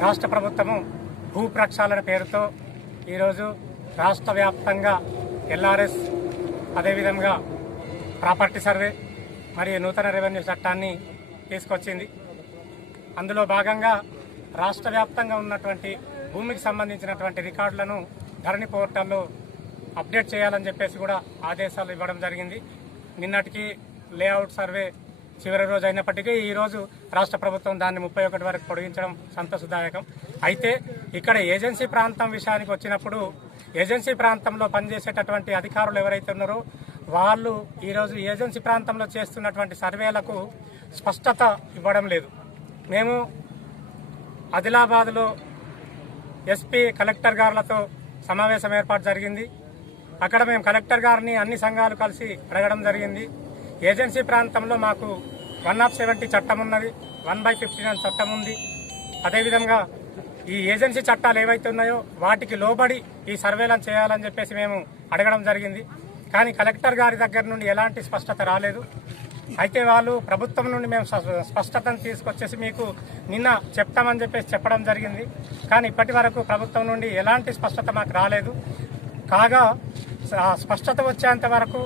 రాష్ట్ర ప్రభుత్వము భూ ప్రక్షాళన పేరుతో ఈరోజు రాష్ట్ర వ్యాప్తంగా ఎల్ఆర్ఎస్ అదేవిధంగా ప్రాపర్టీ సర్వే మరియు నూతన రెవెన్యూ చట్టాన్ని తీసుకొచ్చింది. అందులో భాగంగా రాష్ట్ర వ్యాప్తంగా ఉన్నటువంటి భూమికి సంబంధించినటువంటి రికార్డులను ధరణి పోర్టల్లో అప్డేట్ చేయాలని చెప్పేసి కూడా ఆదేశాలు ఇవ్వడం జరిగింది. నిన్నటికి లేఅవుట్ సర్వే చివరి రోజు అయినప్పటికీ ఈరోజు రాష్ట్ర ప్రభుత్వం దాన్ని 31 వరకు పొడిగించడం సంతోషదాయకం. అయితే ఇక్కడ ఏజెన్సీ ప్రాంతం విషయానికి వచ్చినప్పుడు ఏజెన్సీ ప్రాంతంలో పనిచేసేటటువంటి అధికారులు ఎవరైతే ఉన్నారో వాళ్ళు ఈరోజు ఏజెన్సీ ప్రాంతంలో చేస్తున్నటువంటి సర్వేలకు స్పష్టత ఇవ్వడం లేదు. మేము ఆదిలాబాద్లో ఎస్పీ కలెక్టర్ గారులతో సమావేశం ఏర్పాటు జరిగింది. అక్కడ మేము కలెక్టర్ గారిని అన్ని సంఘాలు కలిసి అడగడం జరిగింది. ఏజెన్సీ ప్రాంతంలో మాకు 170 చట్టం ఉన్నది, 1/59 చట్టం ఉంది. అదేవిధంగా ఈ ఏజెన్సీ చట్టాలు ఏవైతే ఉన్నాయో వాటికి లోబడి ఈ సర్వేలను చేయాలని చెప్పేసి మేము అడగడం జరిగింది. కానీ కలెక్టర్ గారి దగ్గర నుండి ఎలాంటి స్పష్టత రాలేదు. అయితే వాళ్ళు ప్రభుత్వం నుండి మేము స్పష్టతను తీసుకొచ్చేసి మీకు నిన్న చెప్తామని చెప్పేసి చెప్పడం జరిగింది. కానీ ఇప్పటి వరకు ప్రభుత్వం నుండి ఎలాంటి స్పష్టత మాకు రాలేదు. కాగా స్పష్టత వచ్చేంత వరకు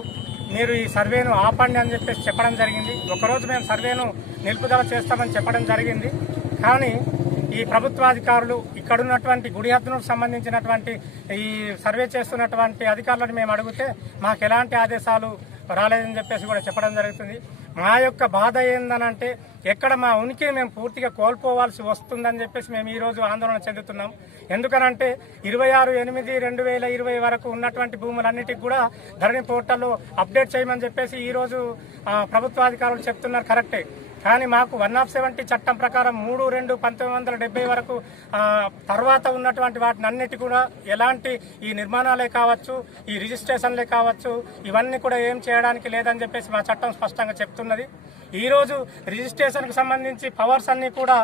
మీరు ఈ సర్వేను ఆపండి అని చెప్పేసి చెప్పడం జరిగింది. ఒకరోజు మేము సర్వేను నిలుపుదల చేస్తామని చెప్పడం జరిగింది. కానీ ఈ ప్రభుత్వాధికారులు ఇక్కడున్నటువంటి గుడిహత్తునకు సంబంధించినటువంటి ఈ సర్వే చేస్తున్నటువంటి అధికారులను మేము అడిగితే మాకు ఎలాంటి ఆదేశాలు రాలేదని చెప్పేసి కూడా చెప్పడం జరుగుతుంది. మా యొక్క బాధ ఏందనంటే ఎక్కడ మా ఉనికిని మేము పూర్తిగా కోల్పోవాల్సి వస్తుందని చెప్పేసి మేము ఈరోజు ఆందోళన చెందుతున్నాం. ఎందుకనంటే 26/8/2020 వరకు ఉన్నటువంటి భూములన్నిటికీ కూడా ధరణి పోర్టల్లో అప్డేట్ చేయమని చెప్పేసి ఈరోజు ప్రభుత్వాధికారులు చెప్తున్నారు, కరెక్టే. కానీ మాకు 170 చట్టం ప్రకారం 3/2/1970 వరకు తర్వాత ఉన్నటువంటి వాటిని అన్నిటి కూడా ఎలాంటి ఈ నిర్మాణాలే కావచ్చు, ఈ రిజిస్ట్రేషన్లే కావచ్చు, ఇవన్నీ కూడా ఏం చేయడానికి లేదని చెప్పేసి మా చట్టం స్పష్టంగా చెప్తున్నది. ఈరోజు రిజిస్ట్రేషన్కు సంబంధించి పవర్స్ అన్ని కూడా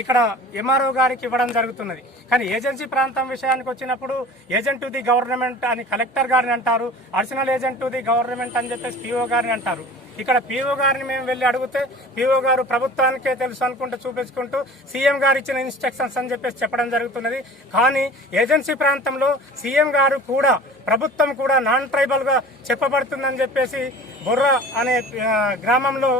ఇక్కడ ఎంఆర్ఓ గారికి ఇవ్వడం జరుగుతున్నది. కానీ ఏజెన్సీ ప్రాంతం విషయానికి వచ్చినప్పుడు ఏజెంట్ టు ది గవర్నమెంట్ అని కలెక్టర్ గారిని అంటారు, additional agent to the government అని చెప్పేసి పీఓ గారిని అంటారు. ఇక్కడ పీఓ గారిని మేము వెళ్ళి అడిగితే పీఓ గారు ప్రభుత్వానికే తెలుసు అనుకుంటూ చూపించుకుంటూ సీఎం గారు ఇచ్చిన ఇన్స్ట్రక్షన్స్ అని చెప్పేసి చెప్పడం జరుగుతున్నది. కానీ ఏజెన్సీ ప్రాంతంలో సీఎం గారు కూడా ప్రభుత్వం కూడా నాన్ ట్రైబల్ గా చెప్పబడుతుందని చెప్పేసి బొర్రా అనే గ్రామంలో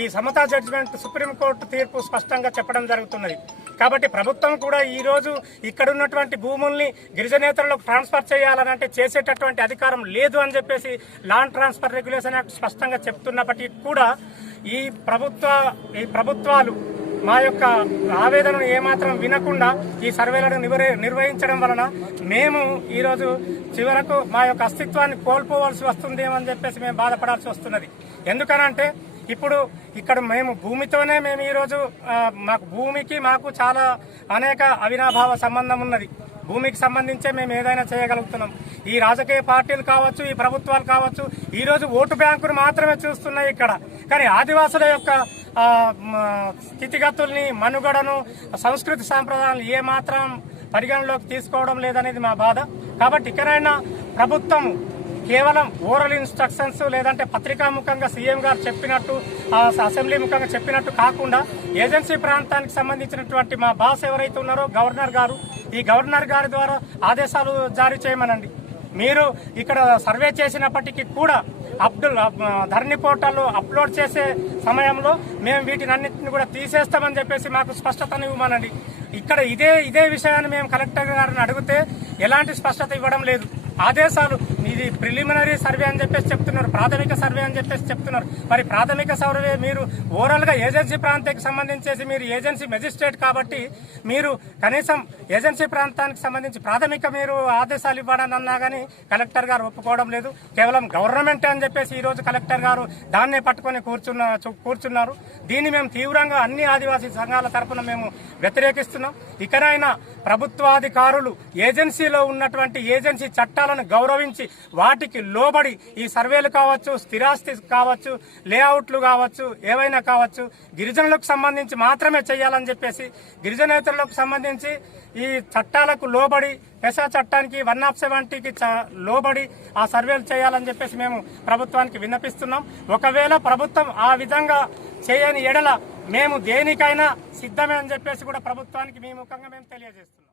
ఈ సమతా జడ్జిమెంట్ సుప్రీంకోర్టు తీర్పు స్పష్టంగా చెప్పడం జరుగుతున్నది. కాబట్టి ప్రభుత్వం కూడా ఈ రోజు ఇక్కడ ఉన్నటువంటి భూముల్ని గిరిజనేతరులకు ట్రాన్స్ఫర్ చేయాలనంటే చేసేటటువంటి అధికారం లేదు అని చెప్పేసి ల్యాండ్ ట్రాన్స్ఫర్ రెగ్యులేషన్ యాక్ట్ స్పష్టంగా చెప్తున్నప్పటికీ కూడా ఈ ప్రభుత్వాలు మా యొక్క ఆవేదనను ఏమాత్రం వినకుండా ఈ సర్వేలను నిర్వహించడం వలన మేము ఈరోజు చివరకు మా యొక్క అస్తిత్వాన్ని కోల్పోవాల్సి వస్తుందేమని చెప్పేసి మేము బాధపడాల్సి వస్తున్నది. ఎందుకనంటే ఇప్పుడు ఇక్కడ మేము భూమితోనే మేము ఈరోజు మాకు చాలా అనేక అవినాభావ సంబంధం ఉన్నది. భూమికి సంబంధించే మేము ఏదైనా చేయగలుగుతున్నాం. ఈ రాజకీయ పార్టీలు కావచ్చు, ఈ ప్రభుత్వాలు కావచ్చు, ఈరోజు ఓటు బ్యాంకును మాత్రమే చూస్తున్నాయి ఇక్కడ. కానీ ఆదివాసుల యొక్క స్థితిగతుల్ని, మనుగడను, సంస్కృతి సాంప్రదాయాలు ఏమాత్రం పరిగణలోకి తీసుకోవడం లేదనేది మా బాధ. కాబట్టి ఇకనైనా ప్రభుత్వం కేవలం ఓరల్ ఇన్స్ట్రక్షన్స్ లేదంటే పత్రికాముఖంగా సీఎం గారు చెప్పినట్టు, అసెంబ్లీ ముఖంగా చెప్పినట్టు కాకుండా ఏజెన్సీ ప్రాంతానికి సంబంధించినటువంటి మా బాస్ ఎవరైతే ఉన్నారో గవర్నర్ గారు, ఈ గవర్నర్ గారి ద్వారా ఆదేశాలు జారీ చేయమనండి. మీరు ఇక్కడ సర్వే చేసినప్పటికీ కూడా ధరణి పోర్టల్లో అప్లోడ్ చేసే సమయంలో మేము వీటినన్నింటిని కూడా తీసేస్తామని చెప్పేసి మాకు స్పష్టతను ఇవ్వమనండి. ఇక్కడ ఇదే విషయాన్ని మేము కలెక్టర్ గారిని అడిగితే ఎలాంటి స్పష్టత ఇవ్వడం లేదు. ఆదేశాలు ఇది ప్రిలిమినరీ సర్వే అని చెప్పేసి చెప్తున్నారు, ప్రాథమిక సర్వే అని చెప్పేసి చెప్తున్నారు. మరి ప్రాథమిక సర్వే మీరు ఓవరాల్ గా ఏజెన్సీ ప్రాంతానికి సంబంధించేసి మీరు ఏజెన్సీ మెజిస్ట్రేట్ కాబట్టి మీరు కనీసం ఏజెన్సీ ప్రాంతానికి సంబంధించి ప్రాథమిక మీరు ఆదేశాలు ఇవ్వడానికి అన్నా కానీ కలెక్టర్ గారు ఒప్పుకోవడం లేదు. కేవలం గవర్నమెంట్ అని చెప్పేసి ఈ రోజు కలెక్టర్ గారు దాన్నే పట్టుకొని కూర్చున్నారు. దీన్ని మేము తీవ్రంగా అన్ని ఆదివాసీ సంఘాల తరఫున మేము వ్యతిరేకిస్తున్నాం. ఇకనైనా ప్రభుత్వాధికారులు ఏజెన్సీలో ఉన్నటువంటి ఏజెన్సీ చట్టాలను గౌరవించి వాటికి లోబడి ఈ సర్వేలు కావచ్చు, స్థిరాస్తి కావచ్చు, లేఅవుట్లు కావచ్చు, ఏవైనా కావచ్చు గిరిజనులకు సంబంధించి మాత్రమే చేయాలని చెప్పేసి, గిరిజనేతరులకు సంబంధించి ఈ చట్టాలకు లోబడి పెసా చట్టానికి 170కి లోబడి ఆ సర్వేలు చేయాలని చెప్పేసి మేము ప్రభుత్వానికి విన్నపిస్తున్నాం. ఒకవేళ ప్రభుత్వం ఆ విధంగా చేయని ఎడల మేము దేనికైనా సిద్ధమే అని చెప్పేసి కూడా ప్రభుత్వానికి మీ ముఖంగా మేము తెలియజేస్తున్నాం.